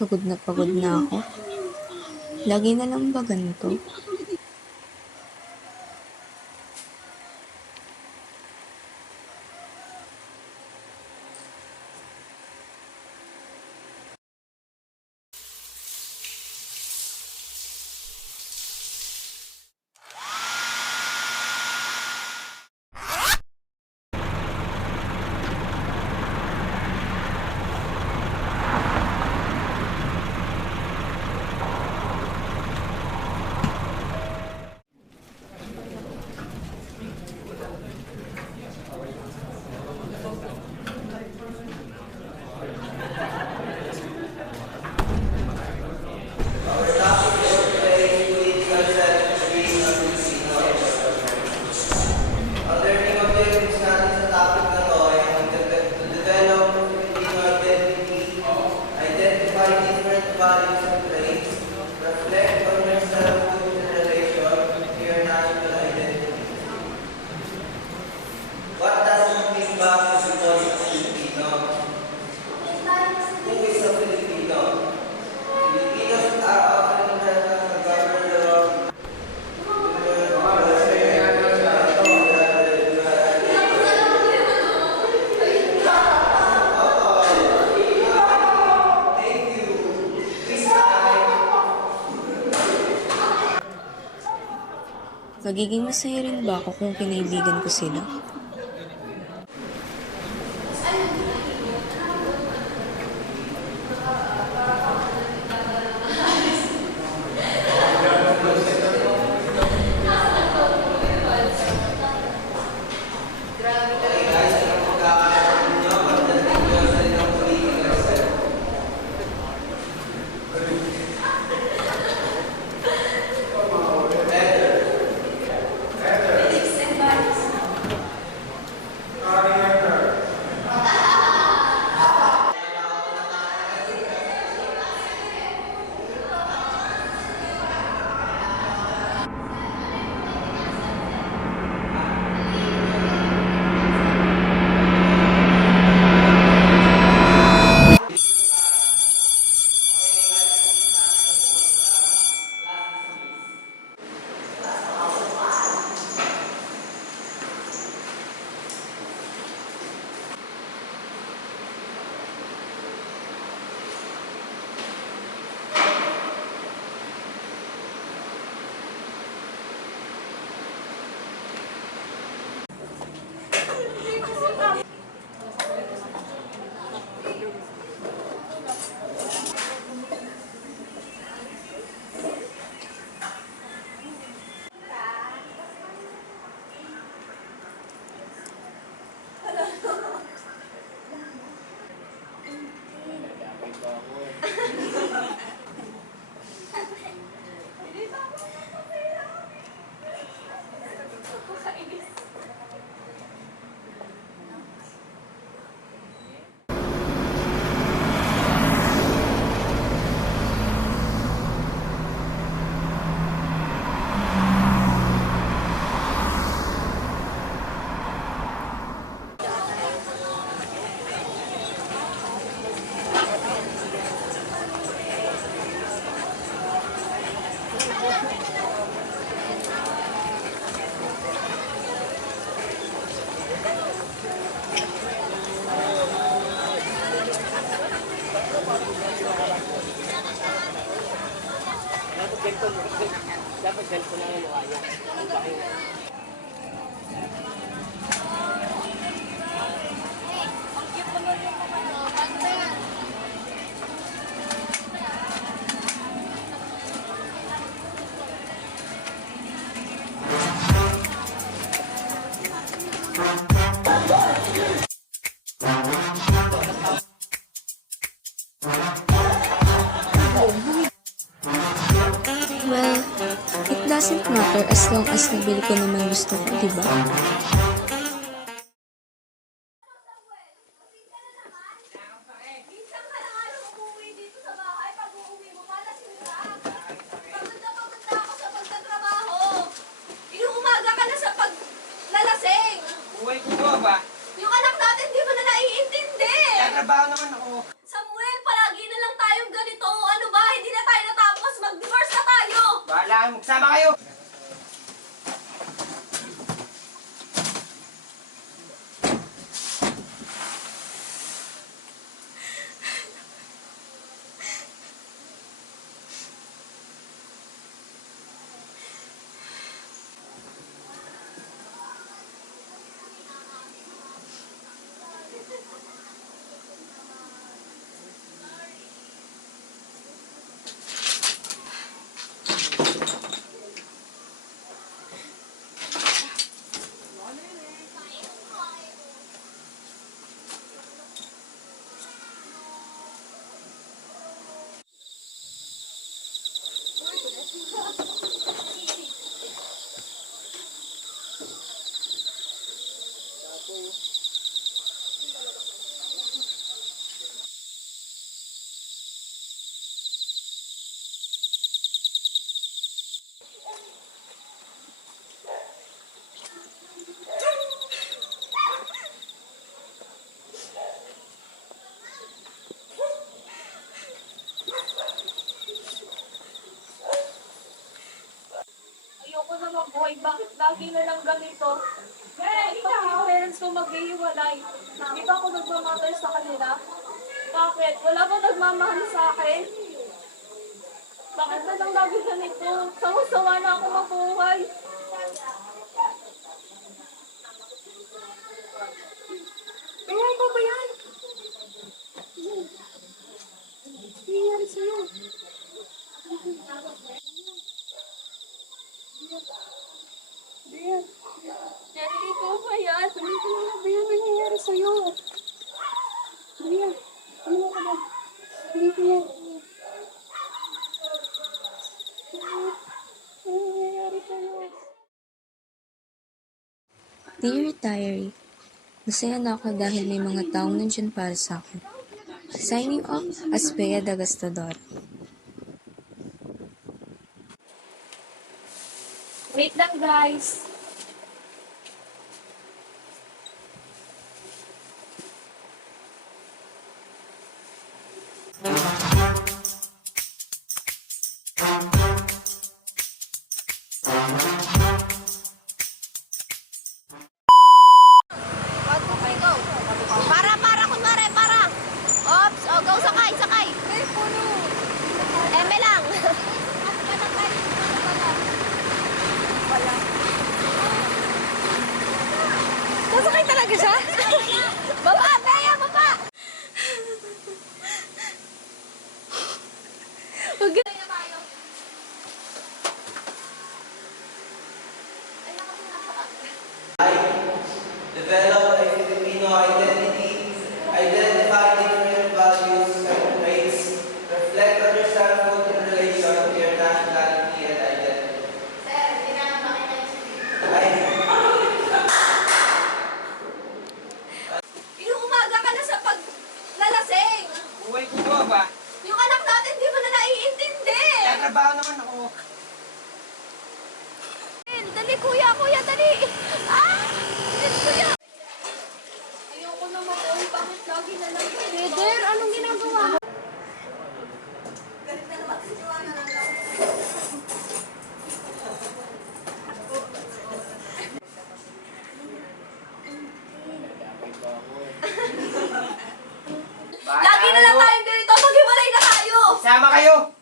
Pagod na ako. Lagi na lang ba ganito? Values and traits, reflect on yourself in relation to your national identity. What does it mean back to become a Filipino? Who is a Filipino? Filipinos are often referred as the government of Magiging masaya rin ba ako kung kinaibigan ko sila? Dapat ganito na yung mukha niya. Well, it doesn't matter as long as nabili ko naman gusto ko, di ba? Minsan ka na nga lang umuwi dito sa bahay. Pag uuwi mo, malasing ka. Pagod na ako sa pagtatrabaho. Inuumaga ka na sa paglalasing. Uwi ko ba? Yung anak natin, di mo na naiintindi. Tatrabaho naman ako. Samuel, palagi na lang tayong ganito. buhay, bakit lagi na lang ganito? Bakit pag yung parents ko maghihiwalay? Di ba ako nagmamahal sa kanila? Bakit? Wala ba nagmamahal sa akin? Bakit na lang lagi ganito? Sawa-sawa na ako mabuhay. Ayan pa ba yan? Nangyayari sa'yo. Ayan. Jerry, ikaw ba yan? Ano ba yan nangyayari sa'yo? Ayan. Ano ka ba? Hindi ko yan. Ano nangyayari sa'yo? Dear Diary, masaya na ako dahil may mga taong nandyan para sa akin. Signing off as Bea Dagastador. Wait lang, guys. Okay, go. Para, kunwari, para. Ops, oh, go, sakay, sakay. Eme lang. Nasakay talaga siya? Baba, Bea, baba. Develop a Filipino identity, identify different values and traits, reflect on yourself in relation to your nationality and identity. Inuumaga ka na sa paglalasing. Buhay ko ba ba? Yung anak natin, di mo na naiintindi. Tatrabaho naman ako. Dali, kuya, kuya, dali. Ah! Dali, kuya. Ayoko na mabuhay. Bakit lagi na lang ganito? Leader, anong ginagawa mo? Lagi na lang tayong ganito. Maghiwalay na tayo. Sama kayo!